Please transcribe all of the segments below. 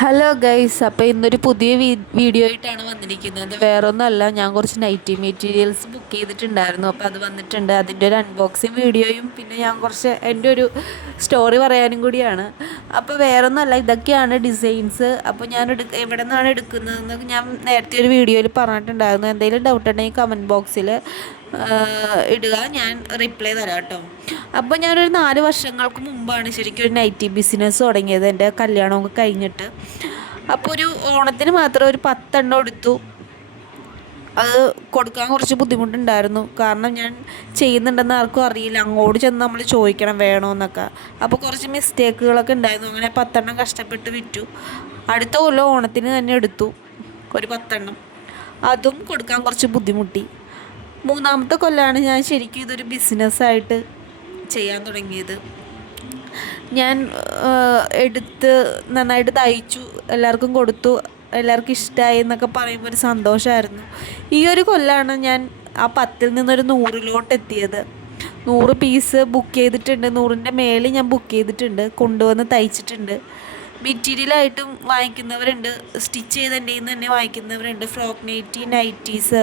Hello guys, അപ്പോൾ ഇന്നൊരു പുതിയ വീഡിയോ ആയിട്ടാണ് വന്നിരിക്കുന്നത്. വേറൊന്നുമല്ല, ഞാൻ കുറച്ച് നൈറ്റി മെറ്റീരിയൽസ് ബുക്ക് ചെയ്തിട്ടുണ്ടായിരുന്നു. അപ്പോൾ അത് വന്നിട്ടുണ്ട്. അതിൻ്റെ ഒരു അൺബോക്സിങ് വീഡിയോയും പിന്നെ ഞാൻ കുറച്ച് എൻ്റെ ഒരു സ്റ്റോറി പറയാനും കൂടിയാണ്. അപ്പോൾ വേറൊന്നുമല്ല, ഇതൊക്കെയാണ് ഡിസൈൻസ്. അപ്പോൾ ഞാൻ എവിടെ നിന്നാണ് എടുക്കുന്നതെന്ന് ഞാൻ നേരത്തെ ഒരു വീഡിയോയിൽ പറഞ്ഞിട്ടുണ്ടായിരുന്നു. എന്തെങ്കിലും ഡൗട്ട് ഉണ്ടെങ്കിൽ കമൻറ്റ് ബോക്സിൽ ഇടുക, ഞാൻ റിപ്ലൈ തരാം കേട്ടോ. അപ്പോൾ ഞാനൊരു 4 വർഷങ്ങൾക്ക് മുമ്പാണ് ശരിക്കും ഒരു നൈറ്റി ബിസിനസ് തുടങ്ങിയത്, എൻ്റെ കല്യാണമൊക്കെ കഴിഞ്ഞിട്ട്. അപ്പോൾ ഒരു ഓണത്തിന് മാത്രം ഒരു 10 എണ്ണം എടുത്തു. അത് കൊടുക്കാൻ കുറച്ച് ബുദ്ധിമുട്ടുണ്ടായിരുന്നു, കാരണം ഞാൻ ചെയ്യുന്നുണ്ടെന്ന് ആർക്കും അറിയില്ല. അങ്ങോട്ട് ചെന്ന് നമ്മൾ ചോദിക്കണം വേണമെന്നൊക്കെ. അപ്പോൾ കുറച്ച് മിസ്റ്റേക്കുകളൊക്കെ ഉണ്ടായിരുന്നു. അങ്ങനെ 10 എണ്ണം കഷ്ടപ്പെട്ട് വിറ്റു. അടുത്ത കൊല്ലം ഓണത്തിന് തന്നെ എടുത്തു ഒരു 10 എണ്ണം. അതും കൊടുക്കാൻ കുറച്ച് ബുദ്ധിമുട്ടി. 3ാമത്തെ കൊല്ലമാണ് ഞാൻ ശരിക്കും ഇതൊരു ബിസിനസ്സായിട്ട് ചെയ്യാൻ തുടങ്ങിയത്. ഞാൻ എടുത്ത് നന്നായിട്ട് തയ്ച്ചു, എല്ലാവർക്കും കൊടുത്തു, എല്ലാവർക്കും ഇഷ്ടമായി എന്നൊക്കെ പറയുമ്പോൾ ഒരു സന്തോഷമായിരുന്നു. ഈ ഒരു കൊല്ലമാണ് ഞാൻ ആ 10ൽ നിന്നൊരു 100-ലോട്ട് എത്തിയത്. 100 പീസ് ബുക്ക് ചെയ്തിട്ടുണ്ട്. 100ൻ്റെ മേളിൽ ഞാൻ ബുക്ക് ചെയ്തിട്ടുണ്ട്, കൊണ്ടുവന്ന് തയ്ച്ചിട്ടുണ്ട്. മെറ്റീരിയലായിട്ടും വാങ്ങിക്കുന്നവരുണ്ട്, സ്റ്റിച്ച് ചെയ്ത് എൻ്റെ കയ്യിൽ നിന്ന് തന്നെ വാങ്ങിക്കുന്നവരുണ്ട്. ഫ്രോക്ക് നൈറ്റി, നൈറ്റീസ്,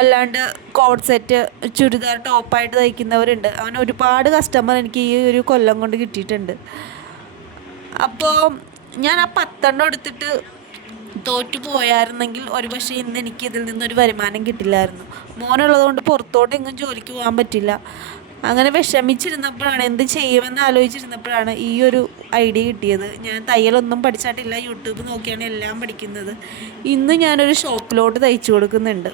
അല്ലാണ്ട് കോഡ് സെറ്റ്, ചുരിദാർ ടോപ്പായിട്ട് തയ്ക്കുന്നവരുണ്ട്. അങ്ങനെ ഒരുപാട് കസ്റ്റമർ എനിക്ക് ഈ ഒരു കൊല്ലം കൊണ്ട് കിട്ടിയിട്ടുണ്ട്. അപ്പോൾ ഞാൻ ആ 10 എണ്ണം എടുത്തിട്ട് തോറ്റു പോയായിരുന്നെങ്കിൽ ഒരു പക്ഷേ ഇന്ന് എനിക്ക് ഇതിൽ നിന്നൊരു വരുമാനം കിട്ടില്ലായിരുന്നു. മോനുള്ളതുകൊണ്ട് പുറത്തോട്ട് എങ്ങും ജോലിക്ക് പോകാൻ പറ്റില്ല. അങ്ങനെ വിഷമിച്ചിരുന്നപ്പോഴാണ്, എന്ത് ചെയ്യുമെന്ന് ആലോചിച്ചിരുന്നപ്പോഴാണ് ഈ ഒരു ഐഡിയ കിട്ടിയത്. ഞാൻ തയ്യലൊന്നും പഠിച്ചിട്ടില്ല, യൂട്യൂബ് നോക്കിയാണ് എല്ലാം പഠിക്കുന്നത്. ഇന്ന് ഞാനൊരു ഷോപ്പിലോട്ട് തയ്ച്ചു കൊടുക്കുന്നുണ്ട്.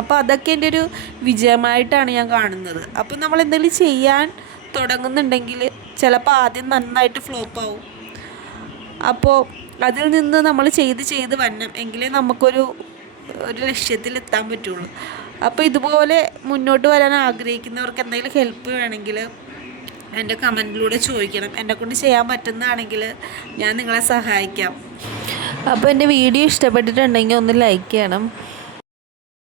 അപ്പോൾ അതൊക്കെ എൻ്റെ ഒരു വിജയമായിട്ടാണ് ഞാൻ കാണുന്നത്. അപ്പോൾ നമ്മൾ എന്തെങ്കിലും ചെയ്യാൻ തുടങ്ങുന്നുണ്ടെങ്കിൽ ചിലപ്പോൾ ആദ്യം നന്നായിട്ട് ഫ്ലോപ്പ് ആവും. അപ്പോൾ അതിൽ നിന്ന് നമ്മൾ ചെയ്ത് വരണം, എങ്കിലേ നമുക്കൊരു ലക്ഷ്യത്തിലെത്താൻ പറ്റുള്ളൂ. അപ്പോൾ ഇതുപോലെ മുന്നോട്ട് വരാൻ ആഗ്രഹിക്കുന്നവർക്ക് എന്തെങ്കിലും ഹെൽപ്പ് വേണമെങ്കിൽ എൻ്റെ കമൻറ്റിലൂടെ ചോദിക്കണം. എന്നെക്കൊണ്ട് ചെയ്യാൻ പറ്റുന്നതാണെങ്കിൽ ഞാൻ നിങ്ങളെ സഹായിക്കാം. അപ്പോൾ എൻ്റെ വീഡിയോ ഇഷ്ടപ്പെട്ടിട്ടുണ്ടെങ്കിൽ ഒന്ന് ലൈക്ക് ചെയ്യണം.